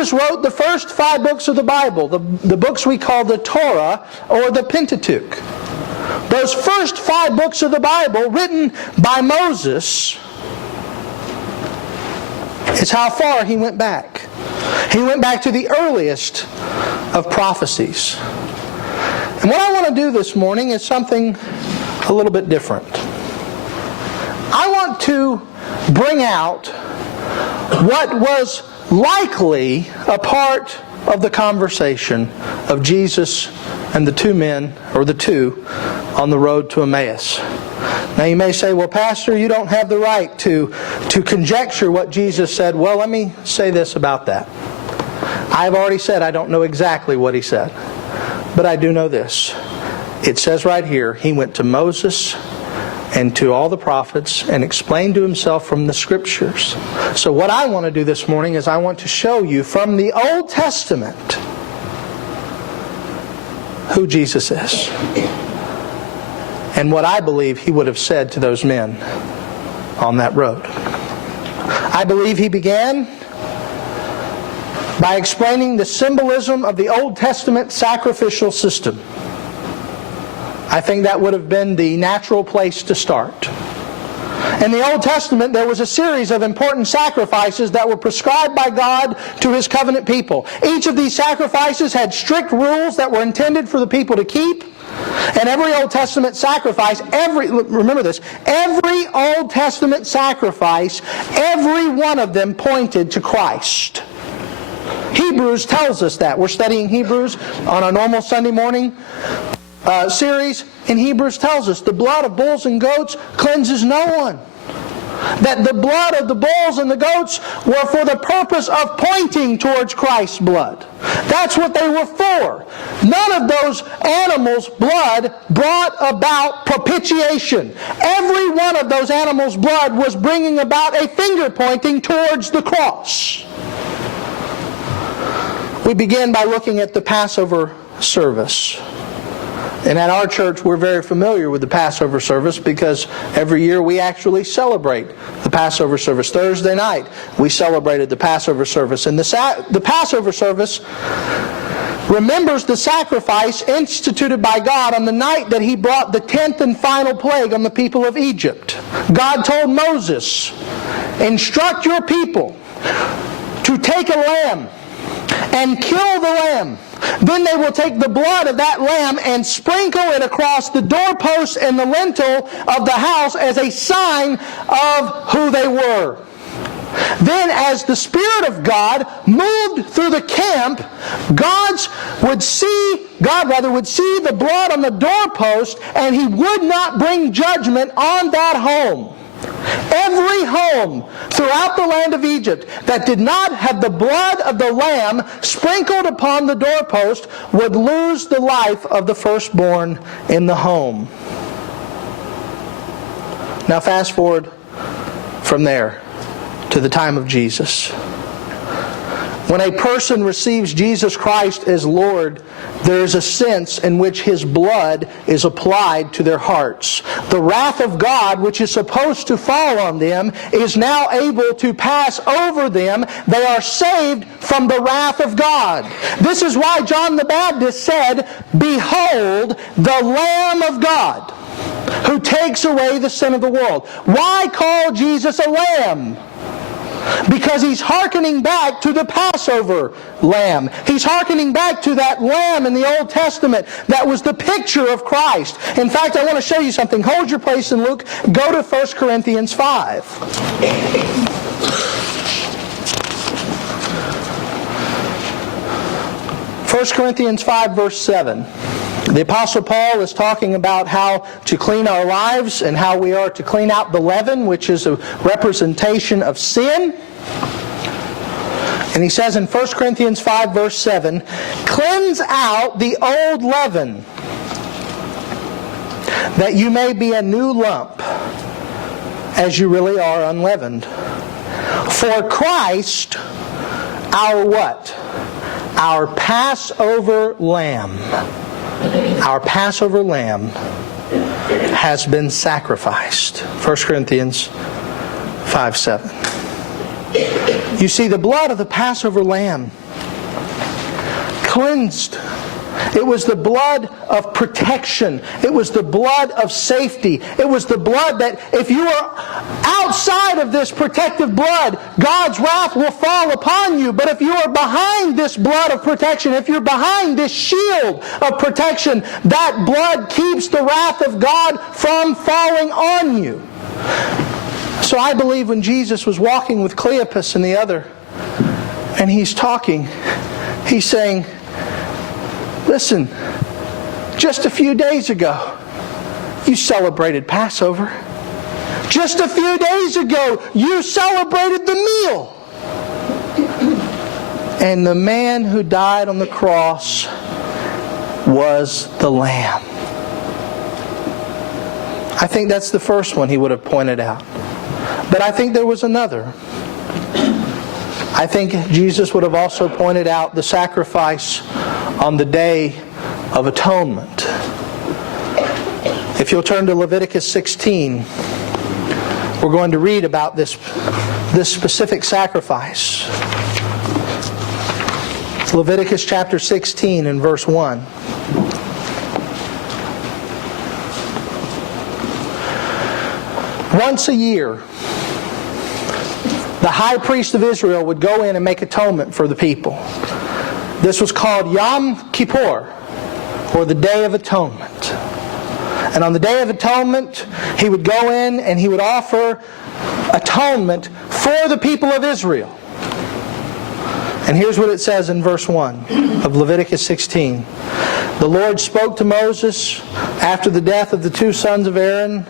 Moses wrote the first 5 books of the Bible, the books we call the Torah or the Pentateuch. Those first 5 books of the Bible written by Moses is how far he went back. He went back to the earliest of prophecies. And what I want to do this morning is something a little bit different. I want to bring out what was likely a part of the conversation of Jesus and the 2 men, or the 2, on the road to Emmaus. Now you may say, well, Pastor, you don't have the right to conjecture what Jesus said. Well, let me say this about that. I've already said I don't know exactly what He said. But I do know this. It says right here, He went to Moses and to all the prophets and explained to Himself from the Scriptures. So what I want to do this morning is I want to show you from the Old Testament who Jesus is. And what I believe He would have said to those men on that road. I believe He began by explaining the symbolism of the Old Testament sacrificial system. I think that would have been the natural place to start. In the Old Testament, there was a series of important sacrifices that were prescribed by God to His covenant people. Each of these sacrifices had strict rules that were intended for the people to keep. And every Old Testament sacrifice, remember this, every Old Testament sacrifice, every one of them pointed to Christ. Hebrews tells us that. We're studying Hebrews on our normal Sunday morning series. And Hebrews tells us the blood of bulls and goats cleanses no one. That the blood of the bulls and the goats were for the purpose of pointing towards Christ's blood. That's what they were for. None of those animals' blood brought about propitiation. Every one of those animals' blood was bringing about a finger pointing towards the cross. We begin by looking at the Passover service. And at our church, we're very familiar with the Passover service because every year we actually celebrate the Passover service. Thursday night, we celebrated the Passover service. And the Passover service remembers the sacrifice instituted by God on the night that He brought the 10th and final plague on the people of Egypt. God told Moses, "Instruct your people to take a lamb and kill the lamb. Then they will take the blood of that lamb and sprinkle it across the doorpost and the lintel of the house as a sign of who they were." Then as the Spirit of God moved through the camp, God would see the blood on the doorpost, and He would not bring judgment on that home. Every home throughout the land of Egypt that did not have the blood of the lamb sprinkled upon the doorpost would lose the life of the firstborn in the home. Now fast forward from there to the time of Jesus. When a person receives Jesus Christ as Lord, there is a sense in which His blood is applied to their hearts. The wrath of God, which is supposed to fall on them, is now able to pass over them. They are saved from the wrath of God. This is why John the Baptist said, "Behold, the Lamb of God, who takes away the sin of the world." Why call Jesus a lamb? Because He's hearkening back to the Passover lamb. He's hearkening back to that lamb in the Old Testament that was the picture of Christ. In fact, I want to show you something. Hold your place in Luke. Go to 1 Corinthians 5. 1 Corinthians 5 verse 7. The Apostle Paul is talking about how to clean our lives and how we are to clean out the leaven, which is a representation of sin. And he says in 1 Corinthians 5 verse 7, "Cleanse out the old leaven, that you may be a new lump, as you really are unleavened. For Christ, our what? Our Passover lamb." Our Passover lamb has been sacrificed. 1 Corinthians 5:7. You see, the blood of the Passover lamb cleansed. It was the blood of protection. It was the blood of safety. It was the blood that if you are outside of this protective blood, God's wrath will fall upon you. But if you are behind this blood of protection, if you're behind this shield of protection, that blood keeps the wrath of God from falling on you. So I believe when Jesus was walking with Cleopas and the other, and he's talking, he's saying, listen, just a few days ago, you celebrated Passover. Just a few days ago, you celebrated the meal. And the man who died on the cross was the Lamb. I think that's the first one he would have pointed out. But I think there was another. I think Jesus would have also pointed out the sacrifice on the Day of Atonement. If you'll turn to Leviticus 16, we're going to read about this specific sacrifice. Leviticus chapter 16 and verse 1. Once a year, the high priest of Israel would go in and make atonement for the people. This was called Yom Kippur, or the Day of Atonement. And on the Day of Atonement, he would go in and he would offer atonement for the people of Israel. And here's what it says in verse 1 of Leviticus 16. The Lord spoke to Moses after the death of the two sons of Aaron,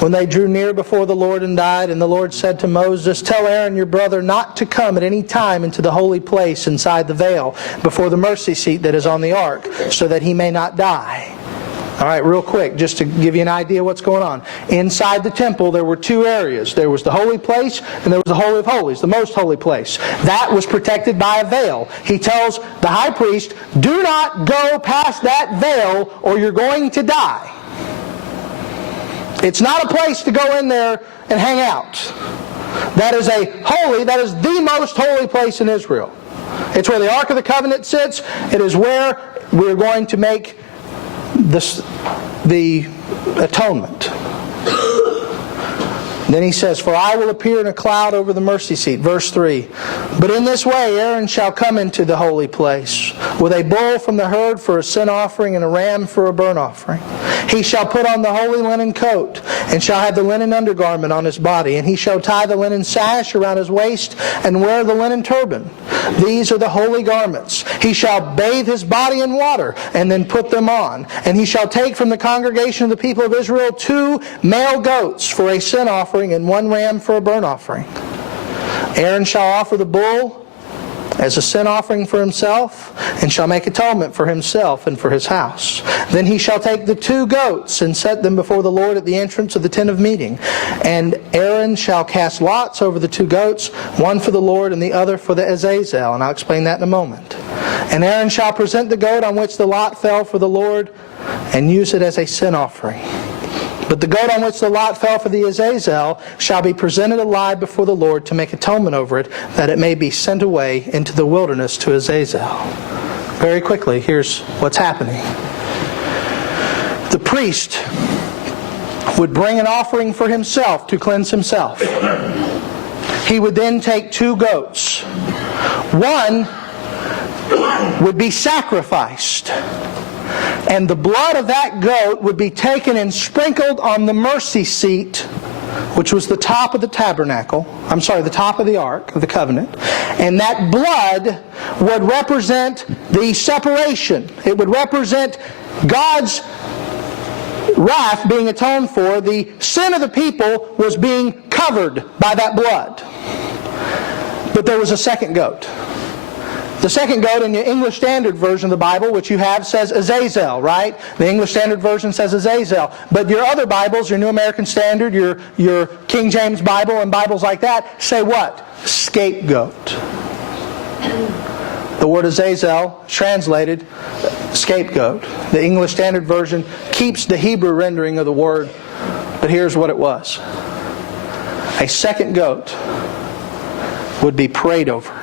when they drew near before the Lord and died. And the Lord said to Moses, tell Aaron your brother not to come at any time into the holy place inside the veil, before the mercy seat that is on the ark, so that he may not die. All right, real quick, just to give you an idea of what's going on. Inside the temple, there were two areas. There was the holy place, and there was the Holy of Holies, the most holy place. That was protected by a veil. He tells the high priest, do not go past that veil, or you're going to die. It's not a place to go in there and hang out. That is the most holy place in Israel. It's where the Ark of the Covenant sits. It is where we're going to make the atonement. Then he says, for I will appear in a cloud over the mercy seat. Verse 3. But in this way Aaron shall come into the holy place, with a bull from the herd for a sin offering, and a ram for a burnt offering. He shall put on the holy linen coat, and shall have the linen undergarment on his body. And he shall tie the linen sash around his waist, and wear the linen turban. These are the holy garments. He shall bathe his body in water, and then put them on. And he shall take from the congregation of the people of Israel 2 male goats for a sin offering, and 1 ram for a burnt offering. Aaron shall offer the bull as a sin offering for himself, and shall make atonement for himself and for his house. Then he shall take the 2 goats and set them before the Lord at the entrance of the tent of meeting. And Aaron shall cast lots over the 2 goats, one for the Lord and the other for the Azazel. And I'll explain that in a moment. And Aaron shall present the goat on which the lot fell for the Lord, and use it as a sin offering. But the goat on which the lot fell for the Azazel shall be presented alive before the Lord to make atonement over it, that it may be sent away into the wilderness to Azazel. Very quickly, here's what's happening. The priest would bring an offering for himself to cleanse himself. He would then take 2 goats. One would be sacrificed, and the blood of that goat would be taken and sprinkled on the mercy seat, which was the top of the tabernacle, the top of the Ark of the Covenant. And that blood would represent the separation. It would represent God's wrath being atoned for. The sin of the people was being covered by that blood. But there was a second goat. The second goat in the English Standard Version of the Bible, which you have, says Azazel, right? The English Standard Version says Azazel. But your other Bibles, your New American Standard, your King James Bible, and Bibles like that, say what? Scapegoat. The word Azazel, translated scapegoat. The English Standard Version keeps the Hebrew rendering of the word, but here's what it was. A second goat would be prayed over.